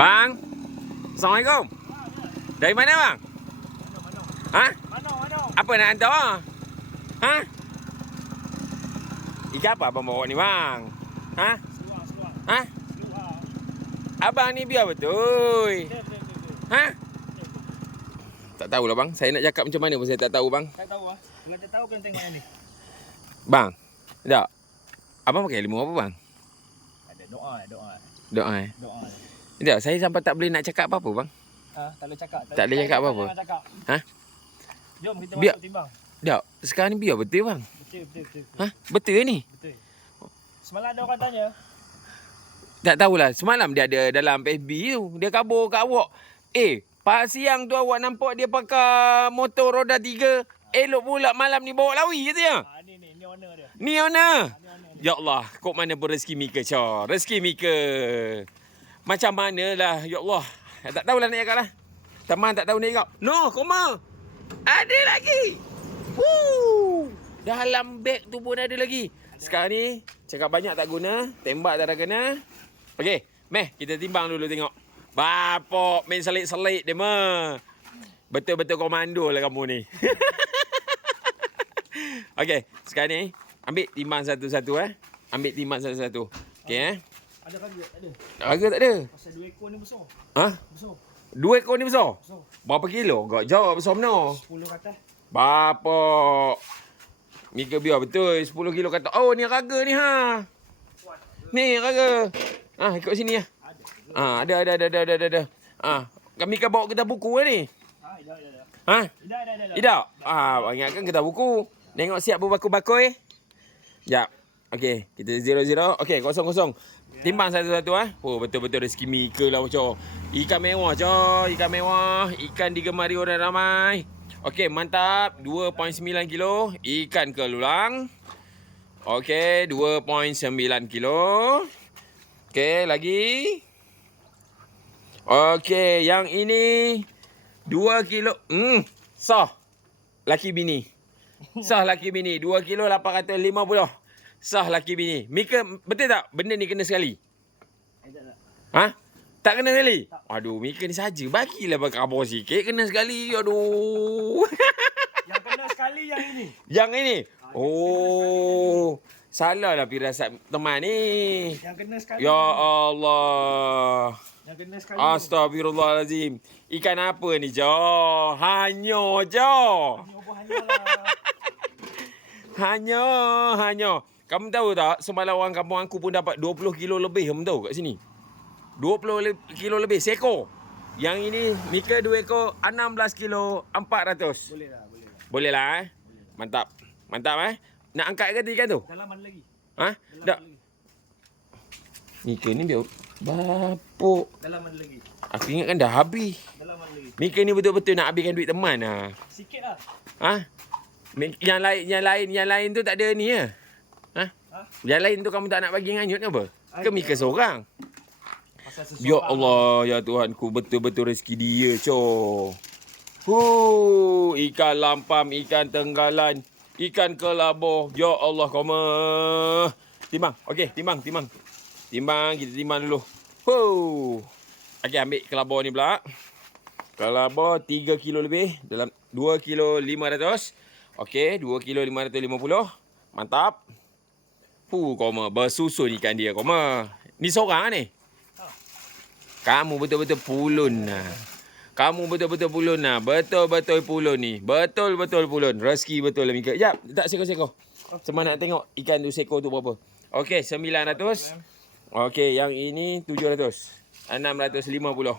Bang. Assalamualaikum. Dari mana bang? Ha? Apa nak hantar? Ha? Ikan apa abang bawa ni bang? Ha? Ha? Abang ni biar betul. Ha? Tak tahulah bang. Saya nak cakap macam mana pun saya tak tahu bang. Tak tahu ah. Kalau tak tahu kena tengok yang ni. Bang. Tak. Abang pakai ilmu apa bang? Ada doa doa. Doa eh. Doa. Tak, saya sampai tak boleh nak cakap apa-apa bang. Ah, tak boleh cakap. Tak boleh cakap apa-apa. Cakap. Ha? Jom kita Biar- masuk timbang. Tak, sekarang ni biar betul bang. Betul betul betul. betul. Ha? Betul ni? Betul. Semalam ada orang tanya. Tak tahulah. Semalam dia ada dalam FB tu. Dia kabur kat awak. Eh, pas siang tu awak nampak dia pakai motor roda tiga. Elok pula malam ni bawa lawi kata ya. Ah ni ni ni owner dia. Ni mana? Ah, ni owner dia. Ya Allah, kok mana pun rezeki Mika Chor. Rezeki Mika. Macam mana lah, ya Allah. Tak tahulah nak cakap lah. Teman tak tahu nak cakap. No, koma. Ada lagi. Woo. Dalam beg tu pun ada lagi. Sekarang ni, cakap banyak tak guna. Tembak tak ada kena. Okey, meh kita timbang dulu tengok. Bapok main selit-selit dia mah. Betul-betul komando lah kamu ni. Okey, sekarang ni ambil timbang satu-satu eh. Ambil timbang satu-satu. Okey eh. Ada harga tak ada. Harga tak ada. Pasal dua ekor ni besar. Ha? Besar. Dua ekor ni besar. Besar. Berapa kilo? Gak jawab besar mana? 10 kata. Bapok. Mika biar betul 10 kilo kata. Oh ni harga ni ha. Ni harga. Ah ikut sini ya. Ah ada ada ada ada ada ada. ada. Ah kami kan bawa kita buku ke ni. Dah dah dah. Ha? Dah dah dah. dah. Tidak. Ah ingatkan kita buku. Tengok siap berbakul-bakul. Jap. Okey, kita zero zero. Okey, kosong kosong. Timbang satu-satu ah. Oh betul-betul rezeki Mika lah macam. Ikan mewah coy, ikan mewah, ikan digemari orang ramai. Okey, mantap. 2.9 kilo ikan kelulang. Okey, 2.9 kilo. Okey, lagi. Okey, yang ini 2 kilo. Hmm, sah. Laki bini. Sah laki bini. 2 kilo 850. Sah laki bini. Mika, betul tak benda ni kena sekali? Eh. Ha? Tak kena sekali? Tak. Aduh, Mika ni saja. Bagilah berkabar sikit. Kena sekali. Aduh. Yang kena sekali yang ini. yang ini. Oh. Salahlah firasat teman ni. Yang kena sekali. Ya Allah. Yang kena sekali. Astagfirullahalazim. Ikan apa ni, Jo? Hanyo, Jo. Apa hanya lah. Hanyo, hanyo. Kamu tahu tak, semalam orang kampung aku pun dapat 20 kilo lebih, kamu tahu kat sini? 20 le- kilo lebih, seko. Yang ini, Mika 2 ekor, 16 kilo, 400. Boleh lah, boleh lah. Boleh lah, eh? Mantap. Mantap, eh? Nak angkat ke ikan tu? Dalam lagi? Ha? Dalam Tak. lagi? Mika ni biar... Bapuk. Dalam lagi? Aku ingatkan dah habis. Dalam lagi? Mika ni betul-betul nak habiskan duit teman lah. Sikit lah. Ha? Yang lain, yang lain, yang lain tu tak ada ni ya? Ha? Yang lain tu kamu tak nak bagi nganyut ke apa? Ke. Mika seorang? Ya Allah, ya Tuhanku, betul-betul rezeki dia, co. Huh, ikan lampam, ikan tenggalan, ikan kelabur. Ya Allah, koma. Timbang. Okey, timbang, timbang. Timbang, kita timbang dulu. Huh. Okey, ambil kelabur ni pula. Kelabur 3 kilo lebih dalam 2 kilo 500. Okey, 2 kilo 550. Mantap. Huh, koma. Bersusun ikan dia, koma. Ni seorang ni? Kamu betul-betul pulun lah. Kamu betul-betul pulun lah. Betul-betul pulun ni. Betul-betul pulun. Rezeki betul lah Mika. Jap, tak seko-seko. Semua nak tengok ikan tu seko tu berapa. Okey, 900. Okey, yang ini 700. 650.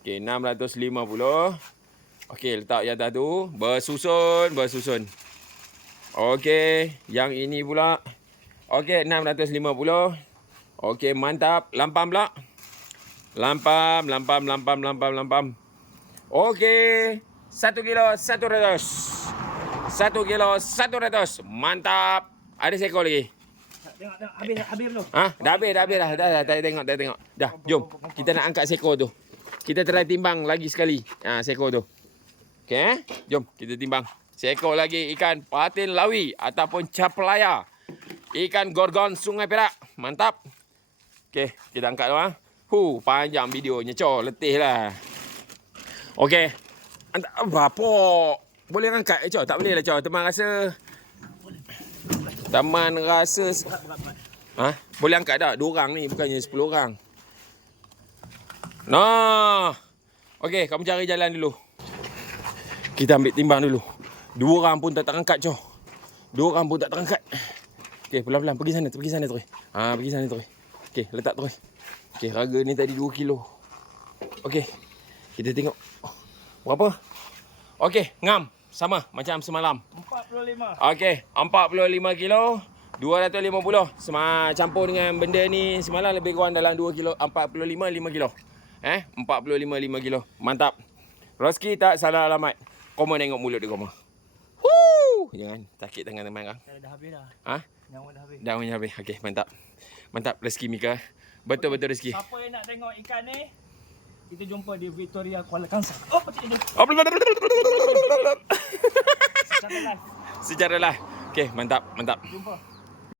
Okey, 650. Okey, letak yang tu. Bersusun, bersusun. Okey, yang ini pula. Okey, 650. Okey, mantap. Lampam pula. Lampam, lampam, lampam, lampam, lampam. Okey. Satu kilo, satu ratus. Satu kilo, satu ratus. Mantap. Ada seekor lagi. Tengok, tengok. Habis, habis belum? Ha? Dah habis, dah habis dah. Dah, dah, tengok, dah tengok. Dah, jom. Kita nak angkat seekor tu. Kita try timbang lagi sekali. Ha, seekor tu. Okey, eh? Jom, kita timbang. Seekor lagi ikan patin lawi ataupun capelaya. Ikan gorgon Sungai Perak. Mantap. Okey, kita angkat dulu. Ha? Hu, panjang videonya. Cok, letih lah. Okey. Apa? Boleh angkat eh, Cok? Tak boleh lah, Cok. Teman rasa... Taman rasa... Ha? Boleh angkat tak? Dua orang ni, bukannya sepuluh orang. Nah. Okey, kamu cari jalan dulu. Kita ambil timbang dulu. Dua orang pun tak terangkat, Cok. Dua orang pun tak terangkat. Okey, pelan-pelan. Pergi sana, pergi sana terus. Ha, pergi sana terus. Okey, letak terus. Okey, raga ni tadi 2 kilo. Okey. Kita tengok. Berapa? Okey, ngam. Sama macam semalam. 45. Okey, 45 kilo. 250 Sema campur dengan benda ni semalam lebih kurang dalam 2 kilo 45 5 kilo. Eh, 45 5 kilo. Mantap. Roski tak salah alamat. Koma tengok mulut dia koma. Woo! Jangan sakit tangan teman kang. Dah, dah habis dah. Ha? Nyawa dah habis. Dah punya habis. Okey, mantap. Mantap rezeki Mika. Betul-betul rezeki. Siapa yang nak tengok ikan ni? Kita jumpa di Victoria Kuala Kangsar. Oh, macam ni. Secara live. Secara lah. Okey, mantap, mantap. Jumpa.